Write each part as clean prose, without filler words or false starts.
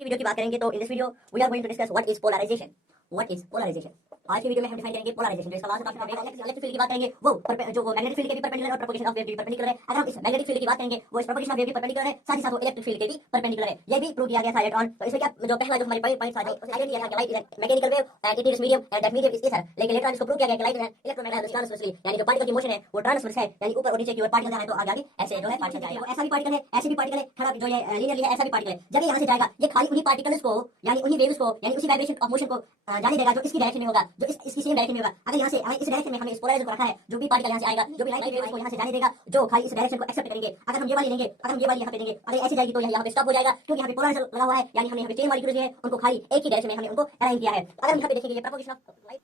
Video की बात करेंगे तो in this video we are going to discuss what is polarization. What is polarization? आज की वीडियो में हम डिफाइन करेंगे पोलराइजेशन। जो इसका लास्ट टॉपिक है इलेक्ट्रिक फील्ड की बात करेंगे वो जो वो मैग्नेटिक फील्ड के भी परपेंडिकुलर और प्रोपगेशन ऑफ वेव के भी परपेंडिकुलर है। अगर हम इस मैग्नेटिक फील्ड की बात करेंगे वो इस प्रोपगेशन ऑफ वेव के परपेंडिकुलर है, साथ ही साथ वो इलेक्ट्रिक फील्ड के भी परपेंडिकुलर है। ये भी प्रूव किया गया था लेटर ऑन। तो इसमें क्या जो पहला जो हमारी पॉइंट था, जो आइडिया दिया था कि light is mechanical wave and it is medium and that medium is ether. लेकिन लेटर ऑन इसको प्रूव किया गया कि लाइट इलेक्ट्रोमैग्नेटिक ट्रांसवर्सली, यानी जो पार्टिकल की मोशन है वो ट्रांसवर्स है, यानी ऊपर और नीचे की ओर पार्टिकल जा रहा है तो आगे आगे ऐसे जो है पार्टिकल जाएगा। ऐसा भी पार्टिकल है, ऐसे भी पार्टिकल है, खड़ा जो ये लीनियरली है ऐसा भी पार्टिकल है। जब ये यहाँ से जाएगा ये खाली उन्हीं पार्टिकल्स को यानी उन्हीं वेव्स को यानी उसी वाइब्रेशन ऑफ मोशन को जाने देगा जो इसकी डायरेक्शन में होगा, जो इसकी सेम डायरेक्शन में होगा। अगर यहाँ से इस डायरेक्शन में हमने इस पोलराइजर को रखा है, जो भी पार्टिकल यहाँ से आएगा, जो भी लाइट वेव को यहाँ से जाने देगा, जो खाली इस डायरेक्शन को एक्सेप्ट करेंगे। अगर हम ये वाली लेंगे, अगर हम ये वाली यहाँ पे देंगे, अगर ऐसे जाएगी तो यहाँ पे स्टॉप हो जाएगा, क्योंकि यहाँ पे पोलराइजर लगा हुआ है, यानी हमने यहाँ पे चेन मॉलिक्यूल्स हैं उनको खाली एक ही डायरेक्शन में हमने उनको अलाइन किया है। अगर हम यहाँ पे देखेंगे ये propagation of light.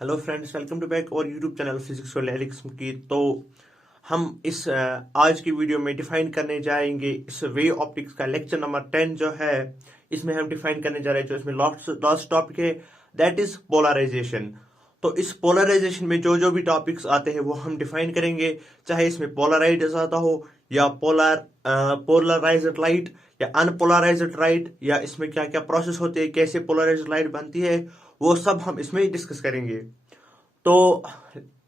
Hello friends, welcome to back our YouTube channel physics और लिरिक्स की। तो हम इस आज की वीडियो में डिफाइन करने जाएंगे इस वेव ऑप्टिक्स का लेक्चर नंबर 10 जो है, इसमें हम डिफाइन करने जा रहे हैं जो इसमें लास्ट टॉपिक है, दैट इज पोलराइजेशन। तो इस पोलराइजेशन में जो जो भी टॉपिक्स आते हैं वो हम डिफाइन करेंगे, चाहे इसमें पोलराइज आता हो या पोलराइज्ड लाइट या अनपोलराइज्ड लाइट, या इसमें क्या क्या प्रोसेस होते हैं, कैसे पोलराइज्ड लाइट बनती है, वो सब हम इसमें डिस्कस करेंगे। तो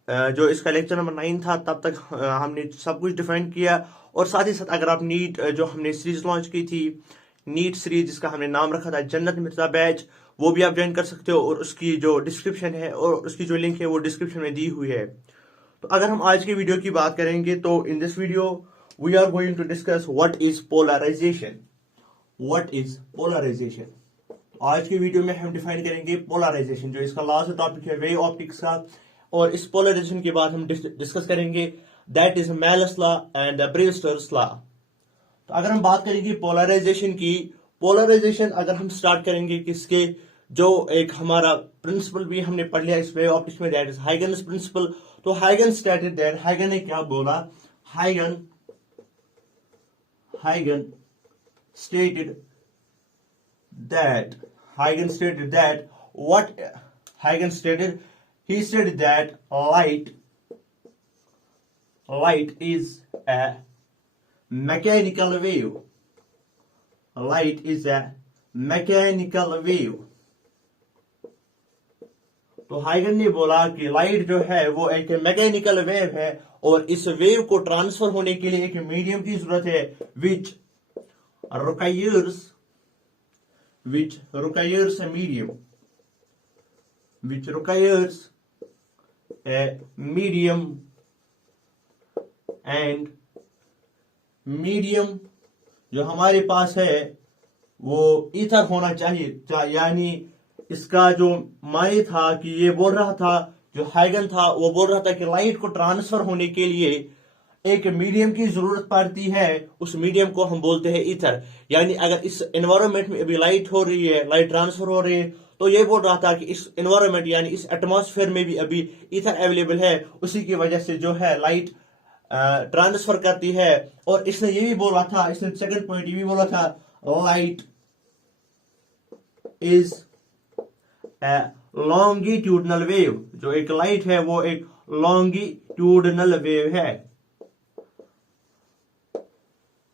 जो इसका लेक्चर नंबर 9 था तब तक हमने सब कुछ डिफाइन किया। और साथ ही साथ अगर आप नीट जो हमने सीरीज लॉन्च की थी, नीट सीरीज जिसका हमने नाम रखा था जन्नत मिर्जा बैच, वो भी आप ज्वाइन कर सकते हो और उसकी जो डिस्क्रिप्शन है और उसकी जो लिंक है वो डिस्क्रिप्शन में दी हुई है। तो अगर हम आज की वीडियो की बात करेंगे तो in this video we are going to discuss what is polarization. What is polarization? आज की वीडियो में हम डिफाइन करेंगे पोलराइजेशन, जो इसका लास्ट टॉपिक है वेव ऑप्टिक्स का। और इस पोलराइजेशन के बाद हम डिस्कस करेंगे that is Malus law and Brewster's law. तो अगर हम बात करेंगे पोलराइजेशन की, पोलराइजेशन अगर हम स्टार्ट करेंगे किसके, जो एक हमारा प्रिंसिपल भी हमने पढ़ लिया इस वेव ऑप्टिक्स में, दैट इज हाइगन्स प्रिंसिपल। तो हाइगन स्टेटेड दैट, हाइगन ने क्या बोला, हाइगन stated that Huygens stated that what Huygens stated, he said that light is a mechanical wave. Light is a mechanical wave. तो हाइगन ने बोला कि लाइट जो है वो एक मैकेनिकल वेव है और इस वेव को ट्रांसफर होने के लिए एक मीडियम की जरूरत है, which requires a medium, and medium जो हमारे पास है वो ईथर होना चाहिए। यानी इसका जो माने था कि ये बोल रहा था, जो हाइगन था वो बोल रहा था कि लाइट को ट्रांसफर होने के लिए एक मीडियम की जरूरत पड़ती है, उस मीडियम को हम बोलते हैं ईथर। यानी अगर इस एनवायरनमेंट में अभी लाइट हो रही है, लाइट ट्रांसफर हो रही है, तो ये बोल रहा था कि इस एनवायरनमेंट यानी इस एटमॉस्फेयर में भी अभी ईथर अवेलेबल है, उसी की वजह से जो है लाइट ट्रांसफर करती है। और इसने ये भी बोला था, इसने सेकंड पॉइंट ये भी बोला था, लाइट इज लॉन्गिट्यूडनल वेव। जो एक लाइट है वो एक लॉन्गिट्यूडनल वेव है।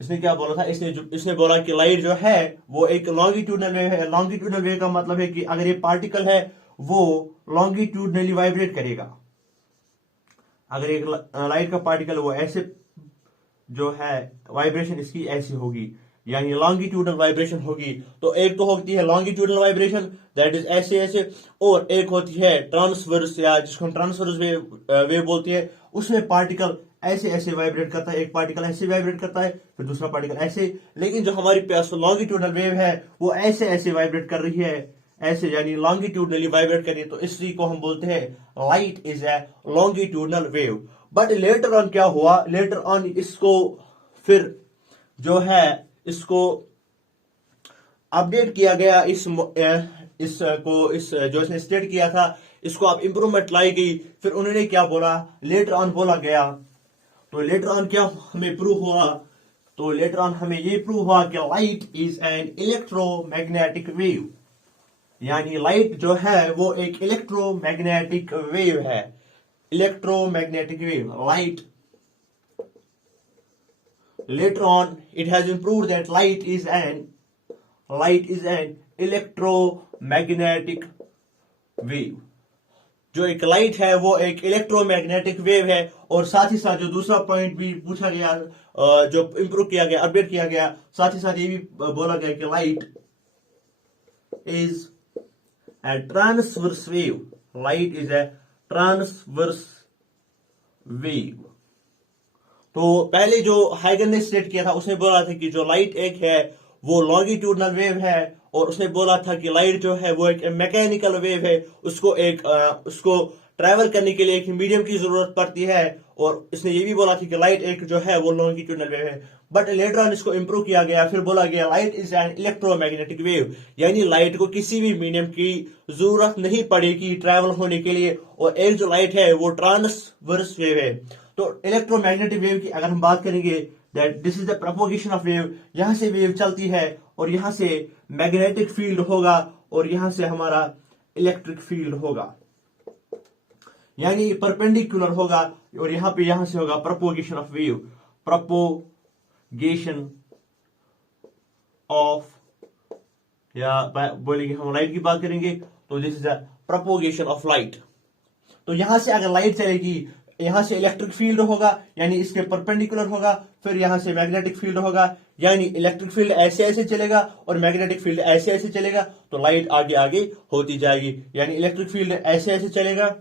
इसने क्या बोला था, इसने बोला कि लाइट जो है वो एक लॉन्गिट्यूडनल वेव है। लॉन्गिट्यूडनल वेव का मतलब है कि अगर ये पार्टिकल है वो लॉन्गिट्यूडनली वाइब्रेट करेगा। अगर एक लाइट का पार्टिकल वो ऐसे जो है वाइब्रेशन इसकी ऐसी होगी, यानी लॉन्गिट्यूडनल वाइब्रेशन होगी। तो एक तो होती है लॉन्गिट्यूडनल वाइब्रेशन, दैट इज ऐसे ऐसे, और एक होती है ट्रांसवर्स, या जिसको हम ट्रांसवर्स वेव बोलती है। उसमें पार्टिकल ऐसे ऐसे वाइब्रेट करता है, एक पार्टिकल ऐसे वाइब्रेट करता है, फिर दूसरा पार्टिकल ऐसे। लेकिन जो हमारी पास लॉन्गिट्यूडनल वेव है वो ऐसे ऐसे वाइब्रेट कर रही है, ऐसे यानी लॉन्गिट्यूडनली वाइब्रेट कर रही है। तो इसी को हम बोलते हैं light is a longitudinal wave. But later on क्या हुआ, लेटर ऑन इसको फिर जो है इसको अपडेट किया गया, इस जो इसने स्टेट किया था इसको अब इंप्रूवमेंट लाई गई। फिर उन्होंने क्या बोला, लेटर ऑन बोला गया। तो लेटर ऑन क्या हमें प्रूव हुआ, तो लेटर ऑन हमें ये प्रूव हुआ कि light is an electromagnetic wave. यानी लाइट जो है वो एक इलेक्ट्रोमैग्नेटिक वेव है। Electromagnetic wave, light later on it has been proved that light is an electromagnetic wave. जो एक लाइट है वो एक इलेक्ट्रोमैग्नेटिक वेव है। और साथ ही साथ जो दूसरा पॉइंट भी पूछा गया, जो इंप्रूव किया गया, अपडेट किया गया, साथ ही साथ ये भी बोला गया कि light is a transverse wave, light is a transverse wave. तो पहले जो हाइगन ने स्टेट किया था उसने बोला था कि जो लाइट एक है वो लॉन्गिट्यूडनल वेव है, और उसने बोला था कि लाइट जो है वो एक मैकेनिकल वेव है, उसको ट्रैवल करने के लिए एक मीडियम की जरूरत पड़ती है। और इसने ये भी बोला था कि लाइट एक जो है वो लॉन्गिट्यूडनल वेव है। बट लेटर ऑन इसको इंप्रूव किया गया, फिर बोला गया light is an electromagnetic wave, यानी लाइट को किसी भी मीडियम की जरूरत नहीं पड़ेगी ट्रैवल होने के लिए, और एक जो लाइट है वो ट्रांसवर्स वेव है। तो इलेक्ट्रोमैग्नेटिक वेव की अगर हम बात करेंगे, that this is the propagation of wave, यहां से वेव चलती है और यहां से मैग्नेटिक फील्ड होगा और यहां से हमारा इलेक्ट्रिक फील्ड होगा, यानी परपेंडिकुलर होगा, और यहां से होगा propagation of wave, propagation of, या बोलेंगे हम लाइट की बात करेंगे तो this is the propagation of light. तो यहां से अगर लाइट चलेगी, यहां से इलेक्ट्रिक फील्ड होगा यानी इसके परपेंडिकुलर होगा, फिर यहां से मैग्नेटिक फील्ड होगा, यानी इलेक्ट्रिक फील्ड ऐसे ऐसे चलेगा और मैग्नेटिक फील्ड ऐसे ऐसे चलेगा, तो लाइट आगे आगे होती जाएगी, यानी इलेक्ट्रिक फील्ड ऐसे ऐसे चलेगा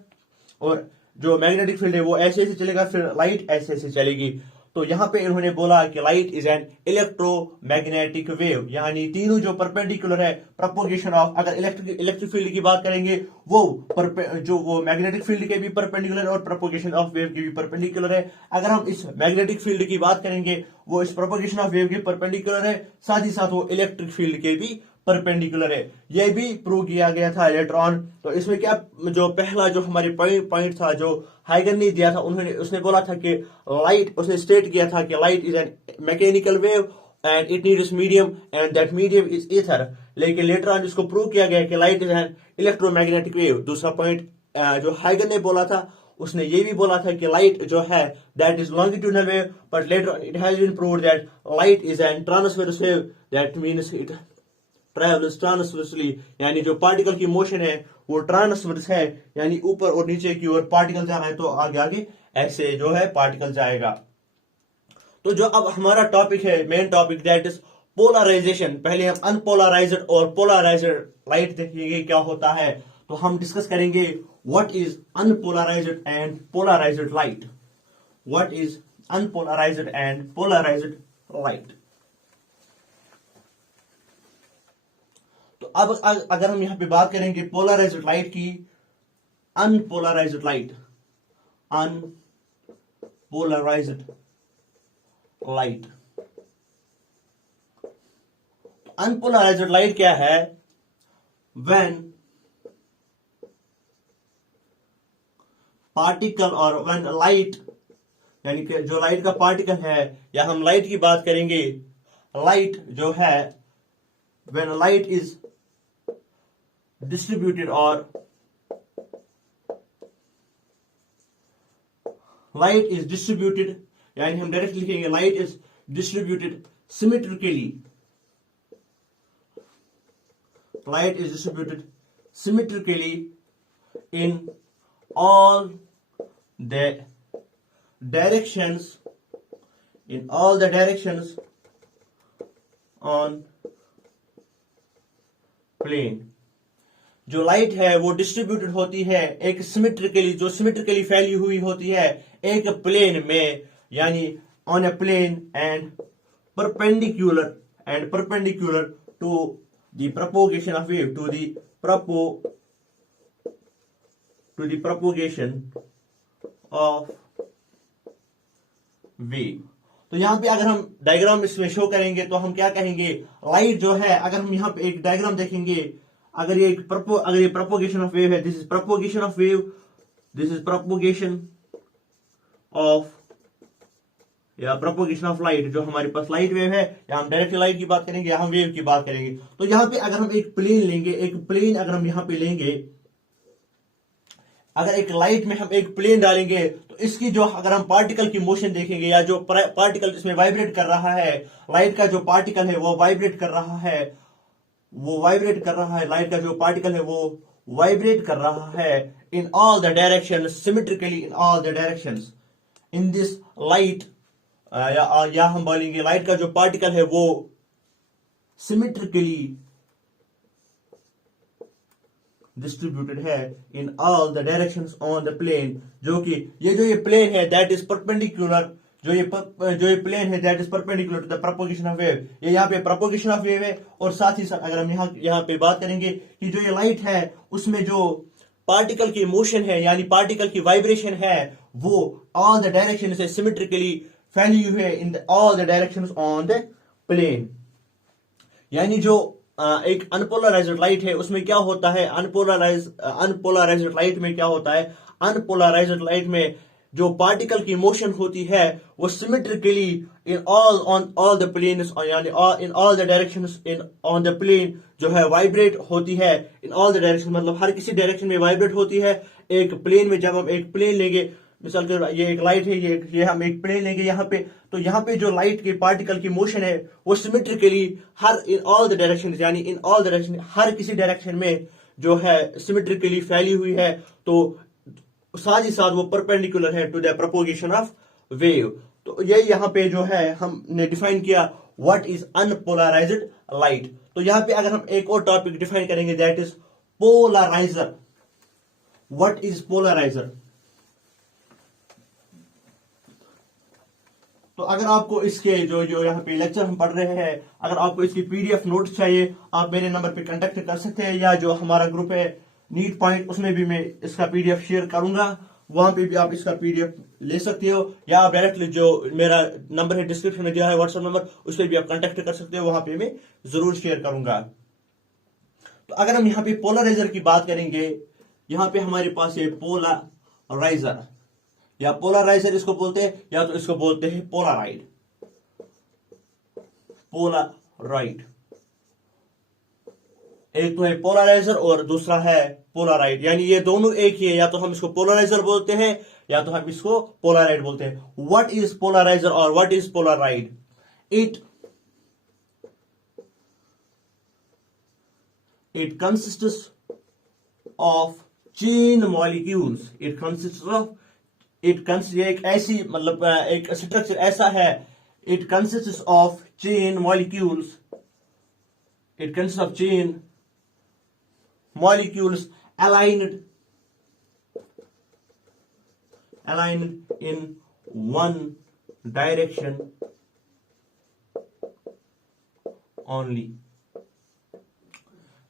और जो मैग्नेटिक फील्ड है वो ऐसे ऐसे चलेगा, फिर लाइट ऐसे ऐसे चलेगी। तो यहां पे इन्होंने बोला कि light is an electromagnetic wave, यानी तीनों जो परपेंडिकुलर है, प्रोपोगेशन ऑफ, अगर इलेक्ट्रिक फील्ड की बात करेंगे वो मैग्नेटिक फील्ड के भी परपेंडिकुलर और प्रोपोगेशन ऑफ वेव के भी परपेंडिकुलर है। अगर हम इस मैग्नेटिक फील्ड की बात करेंगे वो इस प्रोपोगेशन ऑफ वेव के परपेंडिकुलर है, साथ ही साथ वो इलेक्ट्रिक फील्ड के भी परपेंडिकुलर है। यह भी प्रूव किया गया था लेटर ऑन। तो इसमें क्या, जो पहला जो हमारे पॉइंट था जो हाइगन ने दिया था, उसने बोला था कि लाइट, उसने स्टेट किया था कि light is N mechanical wave and it needs medium and that medium is ether. लेकिन लेटर ऑन इसको प्रूव किया गया कि light is an electromagnetic wave. दूसरा पॉइंट जो हाइगन ने बोला था, उसने ये भी बोला था कि लाइट जो है that is longitudinal wave, but later it has been proved that light is an transverse wave, that means it travels transversely, यानी जो पार्टिकल की मोशन है वो ट्रांसवर्स है, यानी ऊपर और नीचे की ओर पार्टिकल जाना है तो आगे आगे ऐसे जो है पार्टिकल जाएगा। तो जो अब हमारा टॉपिक है, main topic, that is polarization. पहले हम अनपोलराइज्ड और पोलराइज्ड लाइट देखेंगे क्या होता है। तो हम डिस्कस करेंगे what is unpolarized and polarized light, what is unpolarized and polarized light. तो अब अगर हम यहां पे बात करेंगे पोलराइज्ड लाइट की, unpolarized light, unpolarized light, unpolarized light क्या है? व्हेन पार्टिकल और व्हेन लाइट, यानी कि जो लाइट का पार्टिकल है, या हम लाइट की बात करेंगे, लाइट जो है when light is distributed, or light is distributed, यानी हम डायरेक्ट लिखेंगे light is distributed symmetrically, light is distributed symmetrically in all the directions, on plane। जो लाइट है वो डिस्ट्रीब्यूटेड होती है एक सिमेट्रिकली, जो सिमेट्रिकली फैली हुई होती है एक प्लेन में, यानी on a plane and perpendicular to the propagation of wave, to the propagation of wave. तो यहां पे अगर हम डायग्राम इसमें शो करेंगे तो हम क्या कहेंगे, लाइट जो है, अगर हम यहां पे एक डायग्राम देखेंगे, अगर ये प्रोपोगेशन ऑफ वेव है, this is propagation of wave, this is propagation of, या प्रोपोगेशन ऑफ लाइट, जो हमारे पास लाइट वेव है, या हम डायरेक्ट लाइट की बात करेंगे या हम वेव की बात करेंगे। तो यहां पे अगर हम एक प्लेन लेंगे, एक प्लेन अगर हम यहां पे लेंगे, अगर एक लाइट में हम एक प्लेन डालेंगे तो इसकी जो अगर हम पार्टिकल की मोशन देखेंगे या जो पार्टिकल इसमें वाइब्रेट कर रहा है, लाइट का जो पार्टिकल है वो वाइब्रेट कर रहा है, लाइट का जो पार्टिकल है वो वाइब्रेट कर रहा है in all the direction, symmetrically in all the direction. In this light या हम बोलेंगे लाइट का जो पार्टिकल है वो सिमेट्रिकली डिस्ट्रीब्यूटेड है in all the directions on the plane, जो कि ये प्लेन है दैट इज परपेंडिकुलर, जो ये प्लेन है that is perpendicular to the propagation of wave. ये यहाँ पे प्रोपोगेशन ऑफ वेव है। और साथ ही साथ अगर हम यहाँ पे बात करेंगे कि जो ये लाइट है उसमें जो पार्टिकल की मोशन है यानी पार्टिकल की वाइब्रेशन है वो ऑल द डायरेक्शन से सिमेट्रिकली फैली हुई है in all the directions on the plane. यानी जो एक अनपोलराइज्ड लाइट है उसमें क्या होता है, अनपोलराइज्ड लाइट में क्या होता है, अनपोलराइज्ड लाइट में जो पार्टिकल की मोशन होती है वो symmetrically in all the planes यानी in all the directions in on the plane जो है वाइब्रेट होती है इन ऑल द डायरेक्शन, मतलब हर किसी डायरेक्शन में वाइब्रेट होती है। एक प्लेन में जब हम एक प्लेन लेंगे, मिसाल के ये एक लाइट है, ये हम एक प्लेन लेंगे यहाँ पे, तो यहाँ पे जो लाइट के पार्टिकल की मोशन है वो symmetrically her in all the direction यानी इन ऑल द डायरेक्शन हर किसी डायरेक्शन में जो है सिमेट्रिकली फैली हुई है। तो साथ ही साथ वो परपेंडिकुलर है to the propagation of wave. तो ये यहाँ पे जो है हमने डिफाइन किया व्हाट इज अनपोलराइज्ड लाइट। तो यहाँ पे अगर हम एक और टॉपिक डिफाइन करेंगे that is polarizer. What is polarizer? तो अगर आपको इसके जो यहाँ पे लेक्चर हम पढ़ रहे हैं, अगर आपको इसकी पीडीएफ नोट्स चाहिए आप मेरे नंबर पे कांटेक्ट कर सकते हैं, या जो हमारा ग्रुप है नीट पॉइंट उसमें भी मैं इसका पीडीएफ शेयर करूंगा, वहां पे भी आप इसका पीडीएफ ले सकते हो, या आप डायरेक्टली जो मेरा नंबर है डिस्क्रिप्शन में दिया है व्हाट्सएप नंबर उस पर भी आप कांटेक्ट कर सकते हो, वहां पे मैं जरूर शेयर करूंगा। तो अगर हम यहाँ पे पोलराइजर की बात करेंगे, यहाँ पे हमारे पास है पोलराइजर, या पोलराइजर इसको बोलते हैं, या तो इसको बोलते हैं पोलराइड। पोलराइड एक तो है पोलराइजर और दूसरा है पोलराइड, यानी ये दोनों एक ही है, या तो हम इसको पोलराइजर बोलते हैं या तो हम इसको पोलराइड बोलते हैं। व्हाट इज पोलराइजर और what is Polaroid? It consists of chain molecules. ये एक ऐसी मतलब एक स्ट्रक्चर ऐसा है, it consists of chain molecules, it consists of chain molecules aligned in one direction only।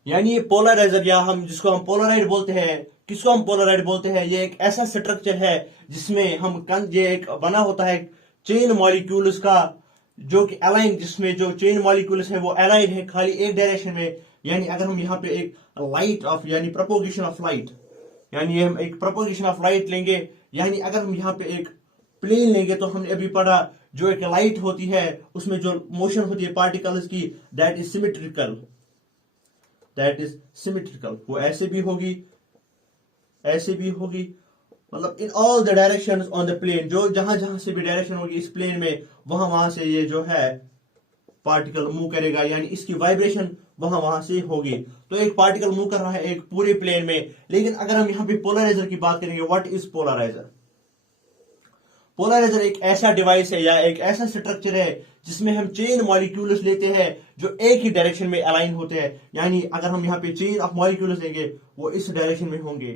यानी ये पोलराइजर या हम जिसको हम पोलराइड बोलते हैं, किसको हम पोलराइड बोलते हैं, ये एक ऐसा स्ट्रक्चर है जिसमें ये एक बना होता है चेन मॉलिक्यूल्स का, जो कि अलाइन, जिसमें जो चेन मॉलिक्यूल्स है वो अलाइन है खाली एक डायरेक्शन में। यानी अगर हम यहाँ पे एक लाइट ऑफ यानी प्रोपोगेशन ऑफ लाइट, यानी हम एक प्रोपोगेशन ऑफ लाइट लेंगे, यानी अगर हम यहाँ पे एक प्लेन लेंगे तो हमने अभी पढ़ा जो एक लाइट होती है उसमें जो मोशन होती है पार्टिकल्स की दैट इज सिमेट्रिकल। वो ऐसे भी होगी, ऐसे भी होगी, मतलब in all the directions on the plane, जो जहां जहां से भी डायरेक्शन होगी इस प्लेन में वहां से ये जो है पार्टिकल मूव करेगा, यानी इसकी वाइब्रेशन वहां से होगी। तो एक पार्टिकल मूव कर रहा है एक पूरे प्लेन में। लेकिन अगर हम यहाँ पे पोलराइजर की बात करेंगे, व्हाट इज पोलराइजर? पोलराइजर एक ऐसा डिवाइस है या एक ऐसा स्ट्रक्चर है जिसमें हम चेन मॉलिक्यूल्स लेते हैं जो एक ही डायरेक्शन में अलाइन होते हैं। यानी अगर हम यहाँ पे चेन ऑफ मॉलिक्यूल्स लेंगे वो इस डायरेक्शन में होंगे।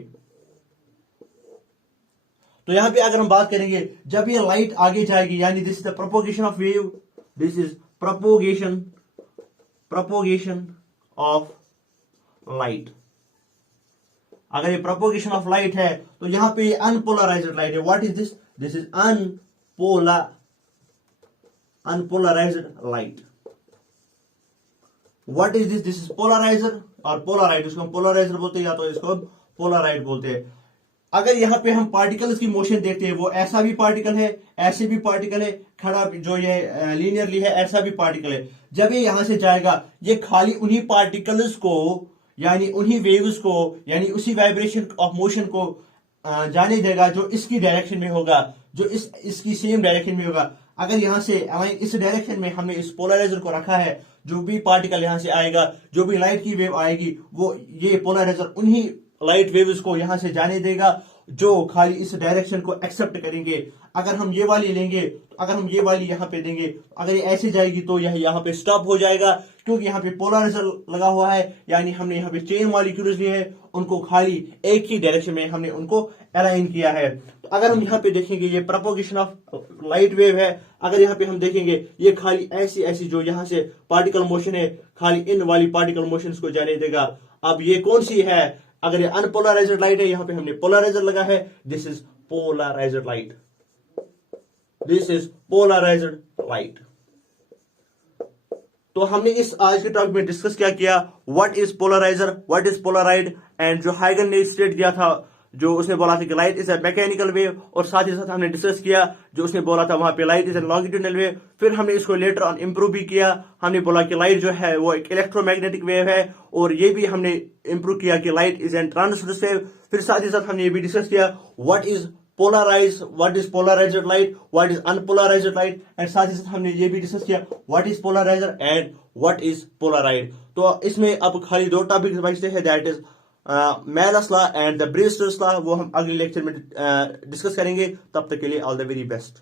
तो यहाँ पे अगर हम बात करेंगे जब ये लाइट आगे जाएगी, यानी this is the propagation of wave, this is propagation of light। अगर ये प्रोपोगेशन ऑफ लाइट है तो यहां पे अनपोलराइज्ड लाइट है। What is this? This is unpolarised light. What is this? This is polarizer और पोलराइड, इसको हम पोलराइजर बोलते हैं या तो इसको पोलराइड बोलते हैं। अगर यहाँ पे हम पार्टिकल्स की मोशन देखते हैं, वो ऐसा भी पार्टिकल है, ऐसे भी पार्टिकल है, खड़ा जो ये लीनियरली है ऐसा भी पार्टिकल है। जब ये यहां से जाएगा ये खाली उन्हीं पार्टिकल्स को यानी उन्हीं वेव्स को यानी उसी वाइब्रेशन ऑफ मोशन को जाने देगा जो इसकी डायरेक्शन में होगा, जो इसकी सेम डायरेक्शन में होगा। अगर यहाँ से इस डायरेक्शन में हमने इस पोलराइजर को रखा है, जो भी पार्टिकल यहाँ से आएगा, जो भी लाइट की वेव आएगी, वो ये पोलराइजर उन्हीं लाइट वेव्स को यहाँ से जाने देगा जो खाली इस डायरेक्शन को एक्सेप्ट करेंगे। अगर हम ये वाली लेंगे, अगर हम ये वाली यहाँ पे देंगे, अगर ये ऐसे जाएगी तो यह यहाँ पे स्टॉप हो जाएगा, क्योंकि यहाँ पे पोलराइजर लगा हुआ है। यानी हमने यहाँ पे चेन मॉलिक्यूल्स लिए हैं, उनको खाली एक ही डायरेक्शन में हमने उनको अलाइन किया है। तो अगर हम यहाँ पे देखेंगे, ये प्रोपोगेशन ऑफ लाइट वेव है। अगर यहाँ पे हम देखेंगे, ये खाली ऐसी ऐसी जो यहाँ से पार्टिकल मोशन है, खाली इन वाली पार्टिकल मोशन को जाने देगा। अब ये कौन सी है? अगर ये अनपोलराइज्ड लाइट है, यहाँ पे हमने पोलराइजर लगा है, this is polarised light, this is polarised light. तो हमने इस आज के टॉपिक में डिस्कस क्या किया, what is polarizer, what is polaroid, and जो हाइगन ने स्टेट दिया था, जो उसने बोला था कि light is a mechanical wave, और साथ ही साथ हमने डिस्कस किया जो उसने बोला था वहां पे light is a longitudinal wave. फिर हमने इसको लेटर ऑन इंप्रूव भी किया, हमने बोला कि लाइट जो है वो एक इलेक्ट्रोमैग्नेटिक वेव है, और ये भी हमने इंप्रूव किया कि light is an transverse wave. फिर साथ ही साथ हमने ये भी डिस्कस किया what is polarise, what is polarised light, what is unpolarised light, and साथ ही साथ हमने ये भी डिस्कस किया what is polariser and what is polaroid. तो इसमें अब खाली दो टॉपिक बचते हैं, that is Malus law and the Brewster's law. वो हम अगले लेक्चर में डिस्कस करेंगे। तब तक के लिए ऑल द वेरी बेस्ट।